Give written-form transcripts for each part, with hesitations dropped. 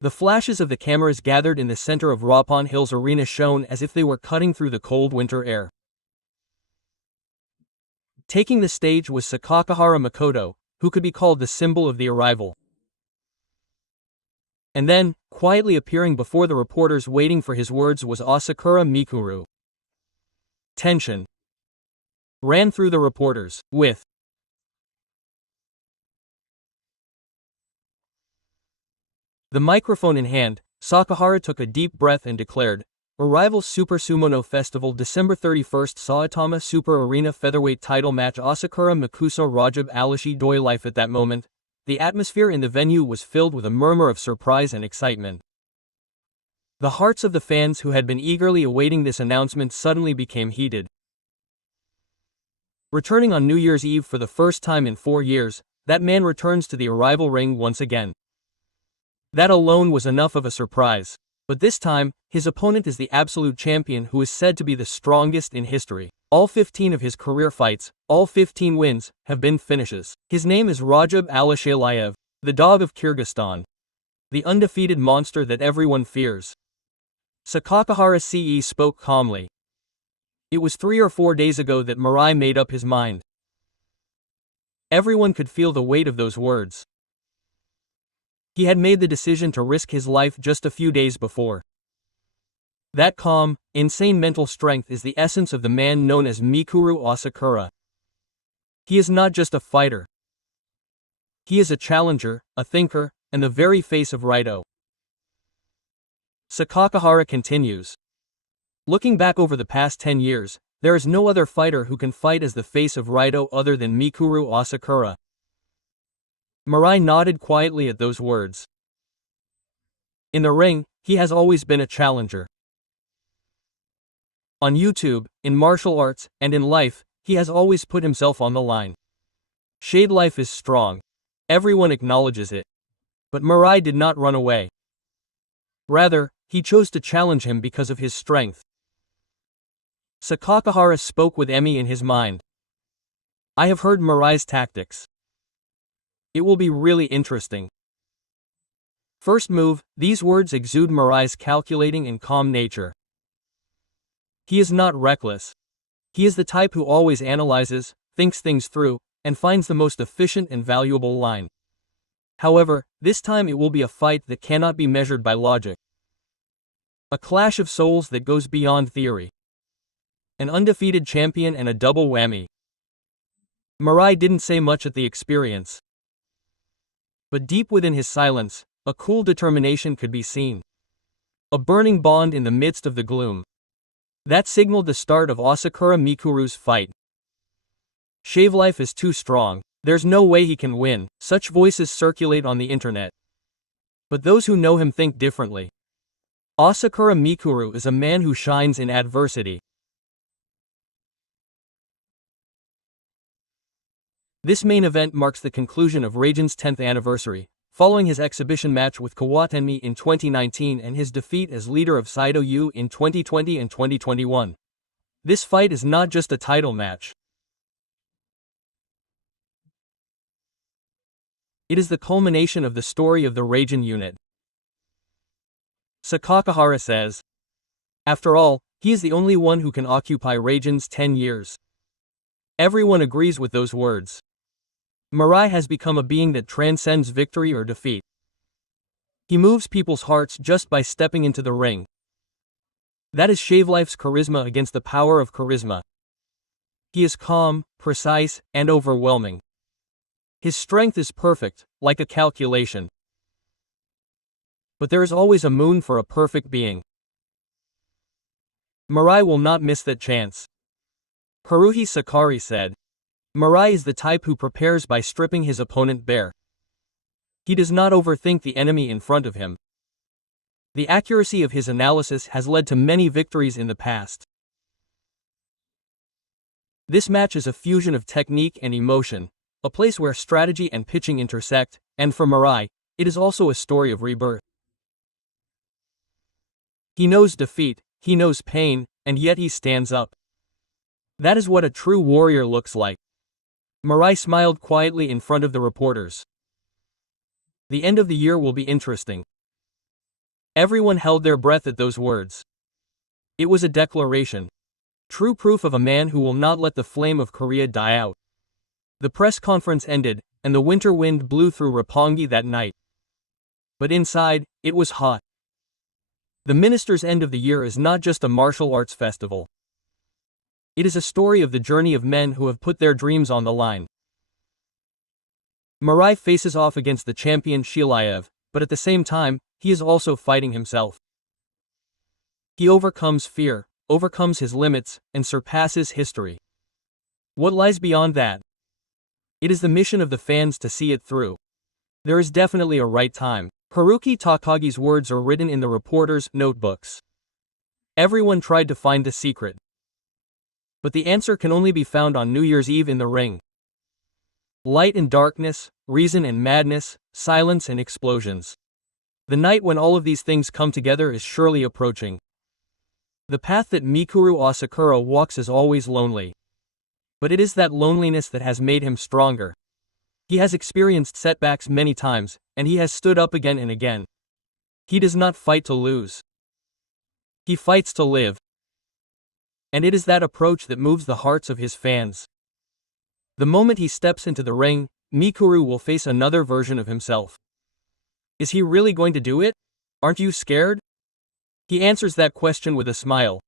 The flashes of the cameras gathered in the center of Roppongi Hills Arena shone as if they were cutting through the cold winter air. Taking the stage was Sakakahara Makoto, who could be called the symbol of the arrival. And then, quietly appearing before the reporters waiting for his words was Asakura Mikuru. Tension ran through the reporters. With the microphone in hand, Sakahara took a deep breath and declared, "Arrival Super Sumono Festival December 31st Saitama Super Arena Featherweight Title Match Asakura Makuso Rajab Alishi Doi Life." At that moment, the atmosphere in the venue was filled with a murmur of surprise and excitement. The hearts of the fans who had been eagerly awaiting this announcement suddenly became heated. Returning on New Year's Eve for the first time in 4 years, that man returns to the Arrival ring once again. That alone was enough of a surprise. But this time, his opponent is the absolute champion who is said to be the strongest in history. All 15 of his career fights, all 15 wins, have been finishes. His name is Rajab Alishalayev, the dog of Kyrgyzstan. The undefeated monster that everyone fears. Sakakahara Ce spoke calmly. It was 3 or 4 days ago that Mirai made up his mind. Everyone could feel the weight of those words. He had made the decision to risk his life just a few days before. That calm, insane mental strength is the essence of the man known as Mikuru Asakura. He is not just a fighter. He is a challenger, a thinker, and the very face of Raito. Sakakahara continues. Looking back over the past 10 years, there is no other fighter who can fight as the face of Raito other than Mikuru Asakura. Mirai nodded quietly at those words. In the ring, he has always been a challenger. On YouTube, in martial arts, and in life, he has always put himself on the line. Shade Life is strong. Everyone acknowledges it. But Mirai did not run away. Rather, he chose to challenge him because of his strength. Sakakahara spoke with Emi in his mind. I have heard Mirai's tactics. It will be really interesting. First move, these words exude Mirai's calculating and calm nature. He is not reckless. He is the type who always analyzes, thinks things through, and finds the most efficient and valuable line. However, this time it will be a fight that cannot be measured by logic. A clash of souls that goes beyond theory. An undefeated champion and a double whammy. Mirai didn't say much at the experience. But deep within his silence, a cool determination could be seen. A burning bond in the midst of the gloom. That signaled the start of Asakura Mikuru's fight. Shave Life is too strong. There's no way he can win. Such voices circulate on the internet. But those who know him think differently. Asakura Mikuru is a man who shines in adversity. This main event marks the conclusion of Raijin's 10th anniversary, following his exhibition match with Kawatenmi in 2019 and his defeat as leader of Saito U in 2020 and 2021. This fight is not just a title match. It is the culmination of the story of the Raijin unit. Sakakahara says. After all, he is the only one who can occupy Raijin's 10 years. Everyone agrees with those words. Mirai has become a being that transcends victory or defeat. He moves people's hearts just by stepping into the ring. That is Shave Life's charisma against the power of charisma. He is calm, precise, and overwhelming. His strength is perfect, like a calculation. But there is always a moon for a perfect being. Mirai will not miss that chance. Haruhi Sakari said. Mirai is the type who prepares by stripping his opponent bare. He does not overthink the enemy in front of him. The accuracy of his analysis has led to many victories in the past. This match is a fusion of technique and emotion, a place where strategy and pitching intersect, and for Mirai, it is also a story of rebirth. He knows defeat, he knows pain, and yet he stands up. That is what a true warrior looks like. Mirai smiled quietly in front of the reporters. The end of the year will be interesting. Everyone held their breath at those words. It was a declaration. True proof of a man who will not let the flame of Korea die out. The press conference ended, and the winter wind blew through Roppongi that night. But inside, it was hot. The minister's end of the year is not just a martial arts festival. It is a story of the journey of men who have put their dreams on the line. Mirai faces off against the champion Shilaev, but at the same time, he is also fighting himself. He overcomes fear, overcomes his limits, and surpasses history. What lies beyond that? It is the mission of the fans to see it through. There is definitely a right time. Haruki Takagi's words are written in the reporters' notebooks. Everyone tried to find the secret. But the answer can only be found on New Year's Eve in the ring. Light and darkness, reason and madness, silence and explosions. The night when all of these things come together is surely approaching. The path that Mikuru Asakura walks is always lonely. But it is that loneliness that has made him stronger. He has experienced setbacks many times, and he has stood up again and again. He does not fight to lose. He fights to live. And it is that approach that moves the hearts of his fans. The moment he steps into the ring, Mikuru will face another version of himself. Is he really going to do it? Aren't you scared? He answers that question with a smile.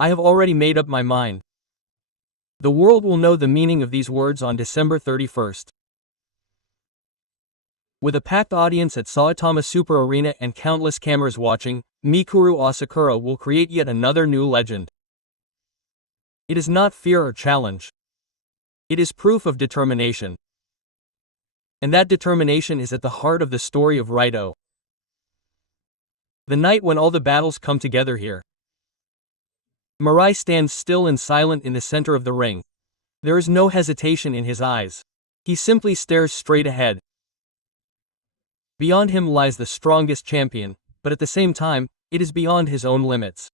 I have already made up my mind. The world will know the meaning of these words on December 31st. With a packed audience at Saitama Super Arena and countless cameras watching, Mikuru Asakura will create yet another new legend. It is not fear or challenge. It is proof of determination. And that determination is at the heart of the story of Raito. The night when all the battles come together here. Mirai stands still and silent in the center of the ring. There is no hesitation in his eyes. He simply stares straight ahead. Beyond him lies the strongest champion, but at the same time, it is beyond his own limits.